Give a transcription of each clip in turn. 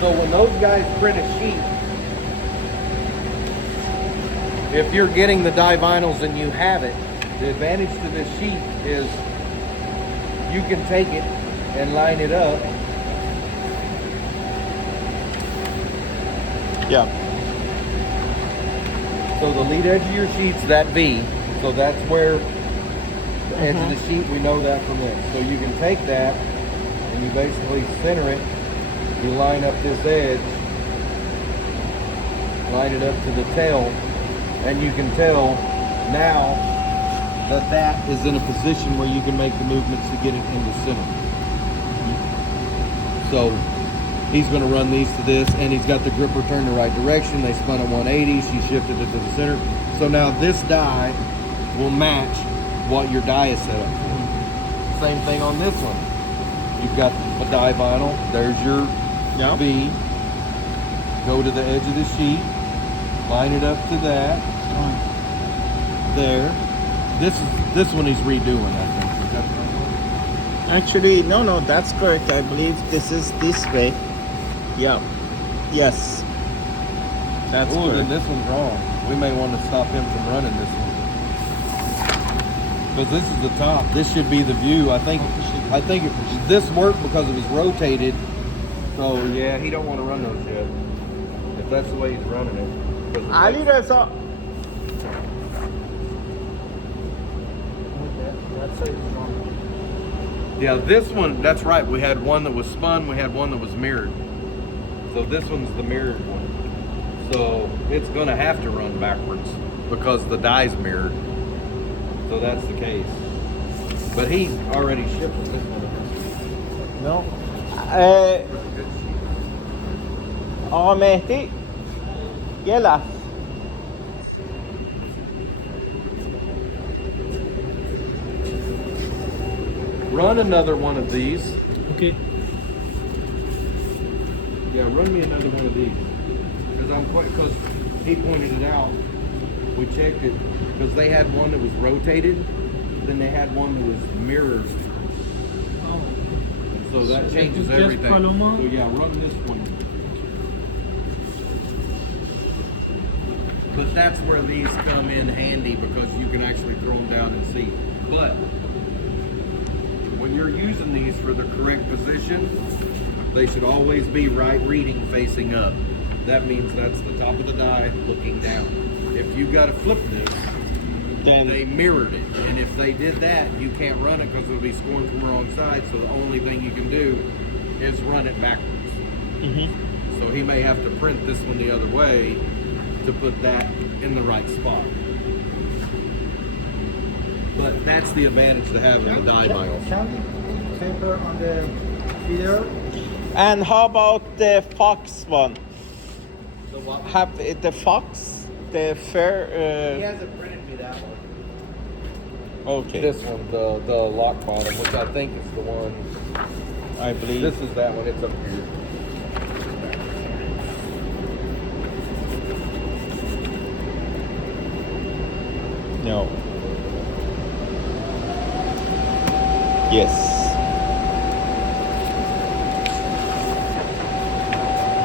So when those guys print a sheet, if you're getting the dye vinyls and you have it, the advantage to this sheet is you can take it and line it up. Yeah. So the lead edge of your sheet's that V. So that's where the edge of the sheet, we know that from this. So you can take that and you basically center it. You line up this edge, line it up to the tail, and you can tell now that that is in a position where you can make the movements to get it in the center. So he's going to run these to this, and he's got the gripper turned the right direction. They spun at 180. She shifted it to the center. So now this die will match what your die is set up for. Same thing on this one. You've got a die vinyl. There's your V. Go to the edge of the sheet. Line it up to that. There. This one he's redoing, I think. Is that the right one? Actually, no, that's correct. I believe this is this way. Yeah. Yes. That's Ooh, then correct. this one's wrong. We may want to stop him from running this one. Because this is the top. This should be the view. I think this worked because it was rotated. So yeah, he don't want to run those yet. If that's the way he's running it. 'Cause Ali Reza. yeah, this one, that's right. We had one that was spun, we had one that was mirrored. So this one's the mirrored one. So it's gonna have to run backwards because the die's mirrored. So that's the case. But he already shipped this one. No. آقا مهدی یه لحظه. Run another one of these. Okay. Yeah, run me another one of these. Because he pointed it out. We checked it because they had one that was rotated, then they had one that was mirrored. And so that changes just everything. Paloma? So yeah, run this one. But that's where these come in handy because you can actually throw them down and see. But when you're using these for the correct position, they should always be right reading facing up. That means that's the top of the die looking down. If you got to flip this, Then they mirrored it. And if they did that, you can't run it because it'll be scoring from the wrong side. So the only thing you can do is run it backwards. So he may have to print this one the other way to put that in the right spot. But that's the advantage to having the die vinyl. Center on the feeder. And how about the Fox one? So what? Have the Fox, the fair. He hasn't printed me that one. Okay, This one, the lock bottom, which I think is the one. I believe. This is that one. It's up here. No. Yes.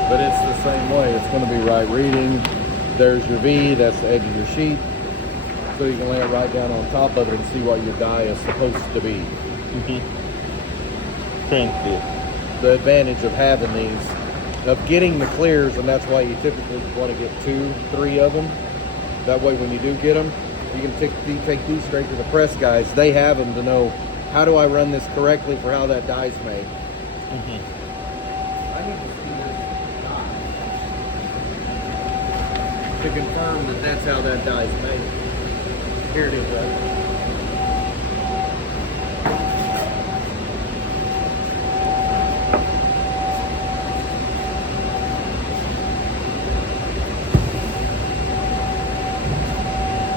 But it's the same way. It's going to be right reading. There's your V. That's the edge of your sheet. So you can lay it right down on top of it and see what your die is supposed to be. Print it. The advantage of having these, of getting the clears, and that's why you typically want to get 2, 3 of them. That way when you do get them, you can take these straight to the press guys. They have them to know, how do I run this correctly for how that die's made. I need to see this die to confirm that that's how that die's made. Here it is, right?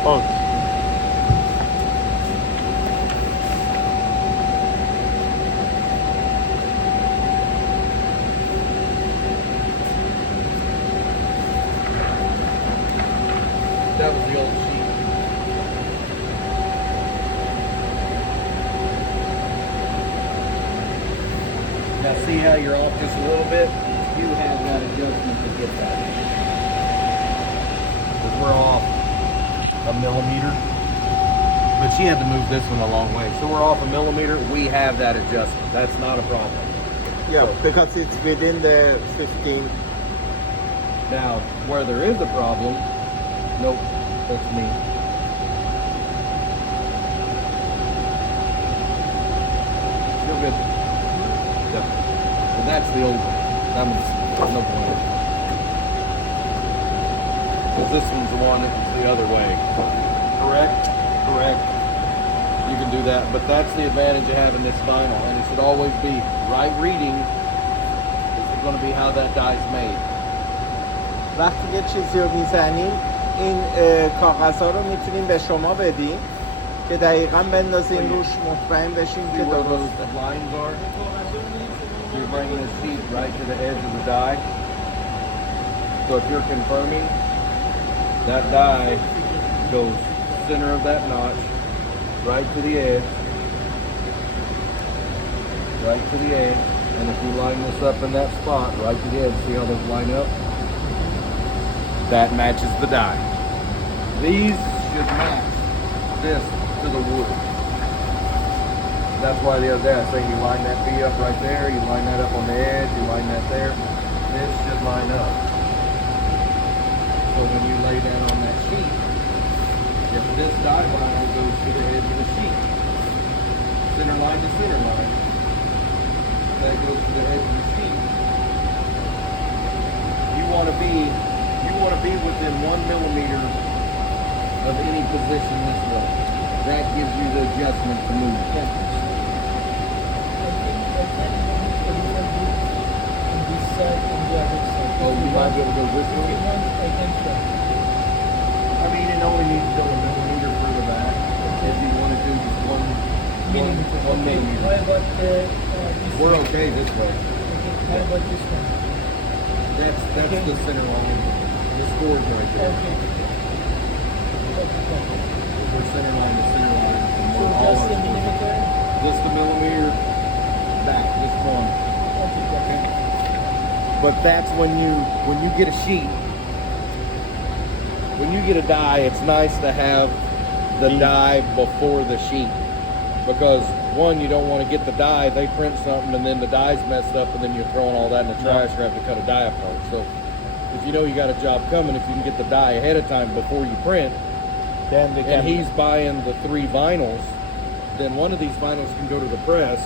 Oh. That was the old sheet. Now see how you're off just a little bit? You have that adjustment to get that. Because we're off a millimeter. But she had to move this one a long way. So we're off a millimeter. We have that adjustment. That's not a problem. Yeah, because it's within the 15. Now, where there is a problem, nope, that's me. You're good. Yeah. And that's the old one. That one's no point. Because this one's the one that's the other way. Correct? Correct. You can do that, but that's the advantage of having this vinyl, and it should always be right reading. This is going to be how that die's made. وقتی یه چیزی رو میزنیم این کاغذها رو میتونیم به شما بدیم که دقیقاً بندازین روش مطمئن بشین See که where درست. those lines are? You're bringing the sheet right to the edge of the die. So if you're confirming, that die goes center of that notch, right to the edge, right to the edge. And if you line this up in that spot, right to the edge, see how those line up? That matches the die. These should match this to the wood. That's why the other day I say you line that V up right there, you line that up on the edge, you line that there. This should line up. So when you lay that on that sheet, if this die vinyl goes to the edge of the sheet, center line to center line, that goes to the edge of the sheet. You want to be within 1 millimeter of any position this way. That gives you the adjustment to move. Oh, you might be able to go this way? I mean, it only needs to go a millimeter further back. If you want to do just one millimeter. What about this We're one? okay this way. What about this one? That's the center line. The score's right there. Okay. We're center line to center line. And So we're all just a on- millimeter. Just a millimeter back, this one. Okay. But that's when you get a sheet. When you get a die, it's nice to have the die before the sheet. Because one, you don't want to get the die, they print something and then the die's messed up and then you're throwing all that in the trash or have to cut a die apart. So if you know you got a job coming, if you can get the die ahead of time before you print, Then they can. and he's buying the 3 vinyls, then one of these vinyls can go to the press.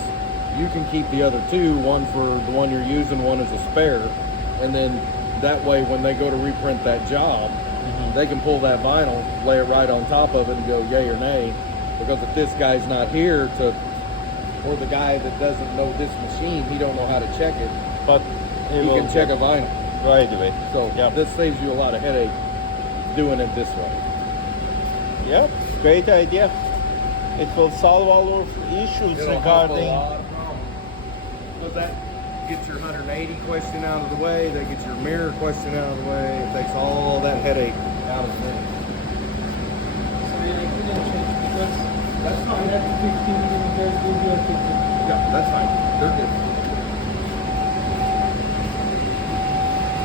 You can keep the other 2, one for the one you're using, one as a spare. And then that way when they go to reprint that job, they can pull that vinyl, lay it right on top of it and go yay or nay. Because if this guy's not here or the guy that doesn't know this machine, he don't know how to check it, But he will can check a vinyl. right away. So Yeah. this saves you a lot of headache doing it this way. Yep, great idea. It will solve all our issues regarding. Because that gets your 180 question out of the way, that gets your mirror question out of the way, it takes all that headache out of the thing. Sorry, I couldn't check because That's I had 50 millimeters. Will be 50. Yeah, that's fine. They're good.